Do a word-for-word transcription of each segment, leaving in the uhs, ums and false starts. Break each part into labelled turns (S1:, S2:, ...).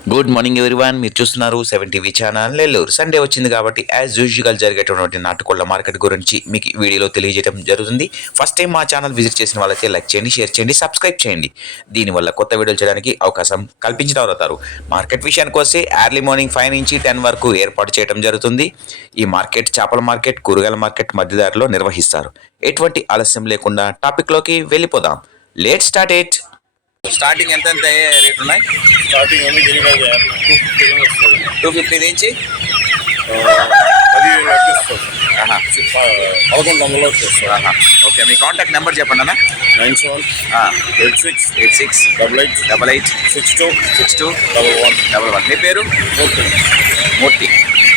S1: Good morning everyone. మీరు చూస్తున్నారు seven TV channel Nellore. Sunday వచ్చింది కాబట్టి యాజ్ యూజువల్ జరిగేటటువంటి నాటుకోళ్ల మార్కెట్ గురించి మీకు వీడియోలో తెలియజేయడం జరుగుతుంది. ఫస్ట్ టైం మా ఛానల్ విజిట్ చేసిన వాళ్ళైతే లైక్ చేయండి, షేర్ చేయండి, సబ్స్క్రైబ్ చేయండి. దీనివల్ల కొత్త వీడియోలు చేయడానికి అవకాశం కల్పించిన అవుతారు. మార్కెట్ విషయానికి వస్తే ఎర్లీ మార్నింగ్ ఫైవ్ నుంచి టెన్ వరకు ఏర్పాటు చేయడం జరుగుతుంది. ఈ మార్కెట్ చేపల మార్కెట్, కూరగాయల మార్కెట్ మధ్యదారిలో నిర్వహిస్తారు. ఎటువంటి ఆలస్యం లేకుండా టాపిక్లోకి వెళ్ళిపోదాం. Let start it. స్టార్టింగ్ ఎంత ఎంత రేట్ ఉన్నాయి?
S2: Starting only Giriraju two fifty వస్తుంది.
S1: టూ ఫిఫ్టీ నుంచి
S2: పదివేలు వస్తుంది. పదకొండు వందలు వస్తుంది.
S1: ఓకే, మీ కాంటాక్ట్ నెంబర్ చెప్పండి అన్న.
S2: Nine seven eight six
S1: eight six
S2: double eight
S1: double eight
S2: six two
S1: six two
S2: double one
S1: double one. మీ పేరు?
S2: ఓకే.
S1: మూర్తి.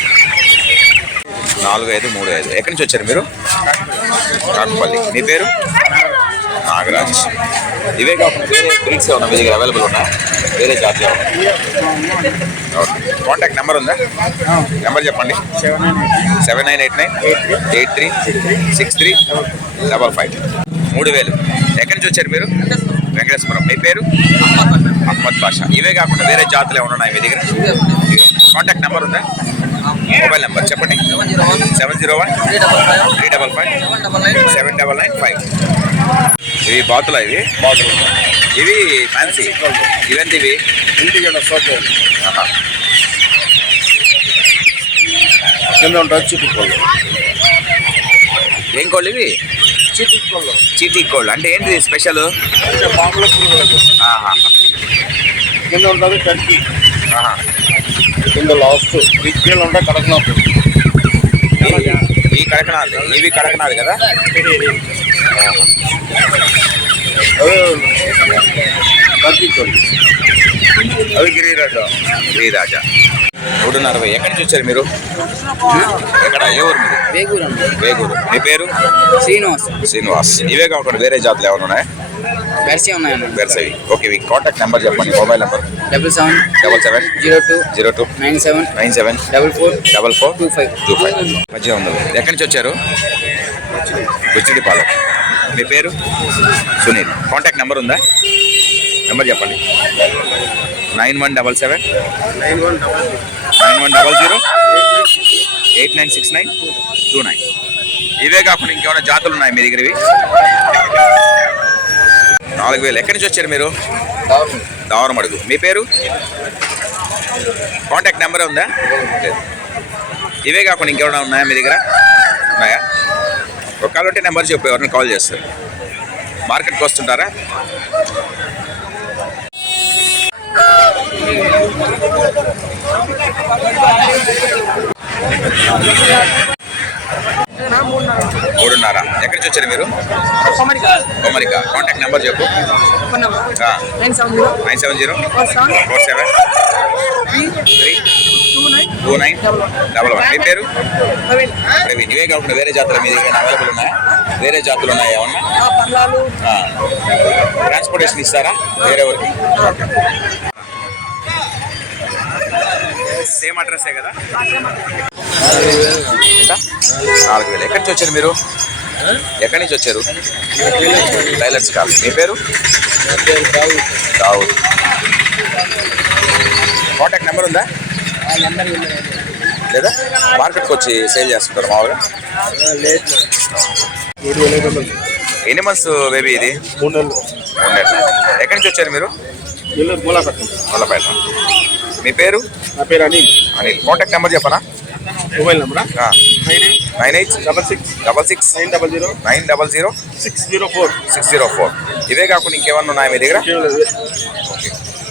S1: నాలుగు ఐదు మూడు ఐదు. ఎక్కడి నుంచి వచ్చారు మీరు? కాకుపల్లి. మీ పేరు? నాగరాజ్. ఇవే కాకుండా వేరే బ్రీడ్స్ ఏమన్నా మీ దగ్గర అవైలబుల్ ఉన్నా? వేరే జాతీయ కాంటాక్ట్ నెంబర్ ఉందా? నెంబర్ చెప్పండి. Seven nine eight nine eight three six three double five. మూడు వేలు. ఎక్కడి నుంచి వచ్చారు మీరు? వెంకటేశ్వరం. మీ పేరు? అహ్మద్ బాషా. ఇవే కాకుండా వేరే జాతులు ఏమైనా ఉన్నాయి మీ దగ్గర? కాంటాక్ట్ నెంబర్ ఉందా? మొబైల్ నెంబర్ చెప్పండి. Seven zero one three double five seven double nine five. ఇవి బాతులా? ఇవి
S2: బాగుంది.
S1: ఇవి ఫ్యాన్సీ. ఇవెంత ఇవి?
S2: ఇంటికి కింద ఉంటుంది చిట్టి కోళ్ళు.
S1: ఏం కోళ్ళు ఇవి?
S2: చిట్టి కోళ్ళు.
S1: చీటీ కోళ్ళు అంటే ఏంటిది స్పెషల్?
S2: మామూలు పురుగులు. కింద ఉంటుంది టర్కీ. కింద లాస్ట్ విజ్ఞాలు ఉంటాయి కడకనాథ్.
S1: ఈ కడకనాథ్. ఇవి కడకనాథ్ కదా?
S2: టర్కీ కోళ్ళు. అవి గిరిరాజా.
S1: గిరిరాజా. మూడున్నర వెయ్యి. ఎక్కడి నుంచి వచ్చారు మీరు? ఎక్కడ? ఏ ఊరు మీరు?
S3: వేగూరు.
S1: వేగూరు. మీ పేరు?
S3: శ్రీనివాస్.
S1: శ్రీనివాస్. ఇవే కాకుండా వేరే జాతులు ఏమైనా ఉన్నాయా?
S3: బెర్సీ ఉన్నాయన్న.
S1: బెర్సవి. ఓకే, మీ కాంటాక్ట్ నెంబర్ చెప్పండి. Mobile number?
S3: Double seven
S1: double seven
S3: zero two
S1: zero two
S3: nine seven
S1: nine seven
S3: double four
S1: double four
S3: two five
S1: two five. మధ్య వందలు. ఎక్కడి నుంచి వచ్చారు? బుచ్చిడిపాలెం. మీ పేరు? సునీల్. కాంటాక్ట్ నెంబర్ ఉందా? నెంబర్ చెప్పండి. Nine one double seven
S2: nine one double
S1: nine one double zero eight nine six nine two nine. ఇవే కాకుండా ఇంకేమైనా జాతులు ఉన్నాయి మీ దగ్గరవి? నాలుగు వేలు. ఎక్కడి నుంచి వచ్చారు మీరు? దావరం అడుగు. మీ పేరు? కాంటాక్ట్ నెంబర్ ఉందా? లేదు. ఇవే కాకుండా ఇంకేమైనా ఉన్నాయా మీ దగ్గర? ఉన్నాయా? ఒకవేళ ఉంటే నెంబర్ చెప్పు, ఎవరిని కాల్ చేస్తారు. మార్కెట్కి వస్తుంటారా? మూడున్నర. ఎక్కడి నుంచి వచ్చారు మీరు? కొమరిక. కాంటాక్ట్ నెంబర్ చెప్పు. Nine seven zero four seven three two nine double one. మీ పేరు? ప్రవీణ్. ఇవే కాకుండా వేరే జాతులు మీ దగ్గర అవైలబుల్ ఉన్నాయా? వేరే జాతులు ఉన్నాయా ఏమన్నా? ట్రాన్స్పోర్టేషన్ ఇస్తారా వేరే వరకు? సేమ్ అడ్రస్సే కదా? నాలుగు వేలు. ఎక్కడి నుంచి వచ్చారు మీరు? ఎక్కడి నుంచి వచ్చారు? Tailors call. మీ పేరు? దావుద్. కాంటాక్ట్ నెంబర్ ఉందా? లేదా మార్కెట్కి వచ్చి సేల్ చేస్తుంటారు మామూలుగా? ఎన్ని మంత్స్ బేబీ ఇది?
S2: మూడు నెలలు.
S1: మూడు నెలలు. ఎక్కడి నుంచి వచ్చారు మీరు?
S2: మూలపేట.
S1: మూలపేట. మీ పేరు?
S2: నా పేరు అనిల్.
S1: అనిల్. కాంటాక్ట్ నెంబర్ చెప్పనా?
S2: మొబైల్ నెంబరా?
S1: Nine eight nine eight
S2: double six
S1: double six
S2: nine double zero
S1: nine double zero
S2: six zero four
S1: six zero four. ఇవే కాకుండా ఇంకేమన్నా ఉన్నాయా మీ దగ్గర? ఓకే.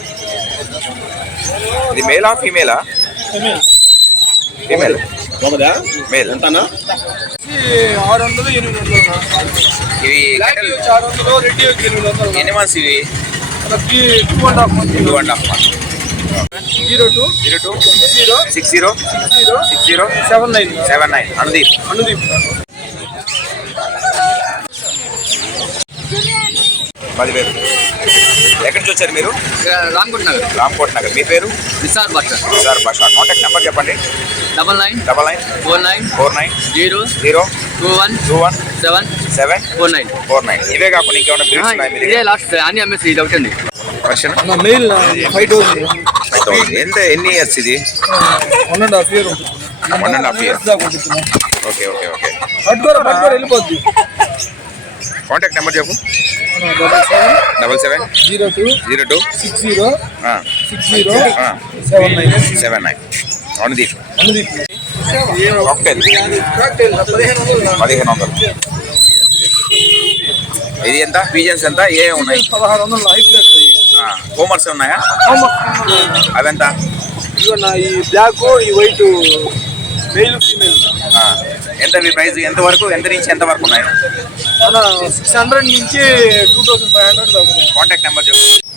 S1: ఇది మేలా ఫీమేలా? ఫీమేల్. మేల్.
S2: ఎంతనా? ఆరు వందలు ఎనిమిది వందలు.
S1: ఇవి
S2: ఆరు వందలు రెడ్డి ఎనిమిది వందలు.
S1: ఎన్ని మంత్స్ ఇవి?
S2: Two and half month.
S1: Two and half month.
S2: Zero two
S1: zero two
S2: zero
S1: six zero
S2: zero
S1: six zero
S2: seven nine
S1: seven nine. Anudeep.
S2: Anudeep.
S1: పదివేలు. ఎక్కడి నుంచి వచ్చారు మీరు?
S3: రామ్కోట్ నగర్.
S1: రామ్కోట్ నగర్. మీ పేరు?
S3: Vishal Basha.
S1: Sir Basha. Contact number చెప్పండి.
S3: Double nine
S1: double nine
S3: four nine
S1: four nine
S3: zero
S1: zero
S3: two one
S1: two one
S3: seven
S1: seven
S3: four nine
S1: four nine. ఇవే కాకుండా ఇంకేమైనా బ్రీడ్స్ ఉన్నాయి మీ
S3: ఇదే
S1: దగ్గర?
S3: లాస్ట్ అన్ని అమ్మేసి ఇది ఒకటి అండి.
S1: వర్షన్
S2: మెయిల్ ఫైవ్ థౌసండ్.
S1: Five thousand. ఎంత ఎన్ని ఇయర్స్ ఇది?
S2: వన్ అండ్ హాఫ్ ఇయర్ ఉంటుంది.
S1: One and half years.
S2: దాకా ఉంటుంది.
S1: Okay okay okay.
S2: పట్టుకోరా పట్టుకోరా వెళ్ళిపోద్ది.
S1: కాంటాక్ట్ నెంబర్ చెప్పు.
S2: Double seven
S1: double seven
S2: zero two
S1: zero two
S2: six zero six zero seven nine
S1: seven nine. Anudeep
S2: Anudeep.
S1: Cocktail పదిహేను వందలు. ఇది ఎంత? పీజన్స్ ఎంత? ఏ ఉన్నాయి?
S2: పదహారు వందలు లైఫ్ వస్తాయి.
S1: హోమర్స్ ఉన్నాయా? అవెంత?
S2: ఇదిగో ఈ బ్లాక్ ఈ వైట్ మెయిల్ ఫీమేల్.
S1: ఎంత మీ ప్రైస్? ఎంత వరకు, ఎంత నుంచి ఎంత వరకు ఉన్నాయి?
S2: సిక్స్ హండ్రెడ్ నుంచి టూ థౌసండ్ ఫైవ్ హండ్రెడ్ దాకా.
S1: కాంటాక్ట్ నెంబర్ చెప్పు.